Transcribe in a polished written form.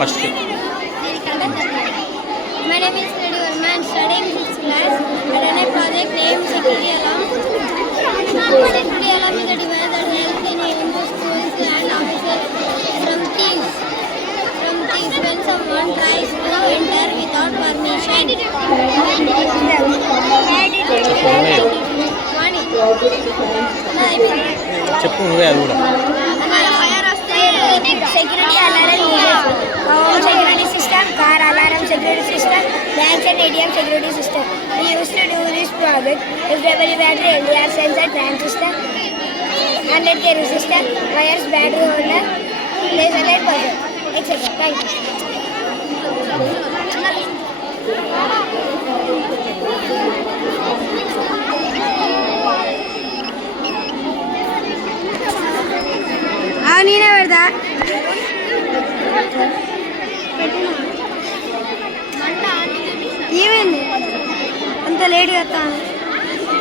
First. My name is Nadu Verma. I am studying 6th class. I done a project named Security Alarm. Security Alarm is a device that helps in aiming schools and offices from thieves. When someone tries to enter without permission. చెప్పు నువ్వే అది కూడా. Security alarm uses home security system, car alarm security system, banks and ATM security system. We used to do this project with double battery, LDR sensor, transistor, 100K resistor, wires, battery holder, laser light puzzle, etc. Thank you. ನೀನೇ ಬರ್ದಾ ఏమైంది అంత లేట్గా వస్తాను